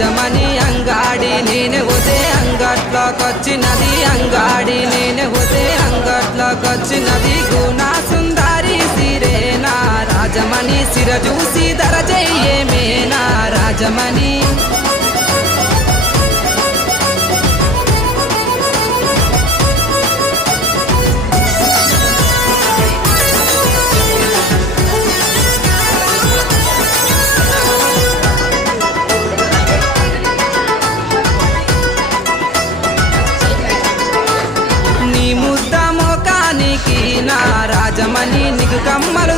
రాజమణి అంగాడి నేను పోతే అంగట్లోకొచ్చినది అంగాడి నేను పోతే అంగట్లోకొచ్చినది గుణ సుందరి సిరేనా రాజమణి సిర చూసి ధర చెయ్యేమేనా రాజమణి రాజమణి నీకు కమ్మలు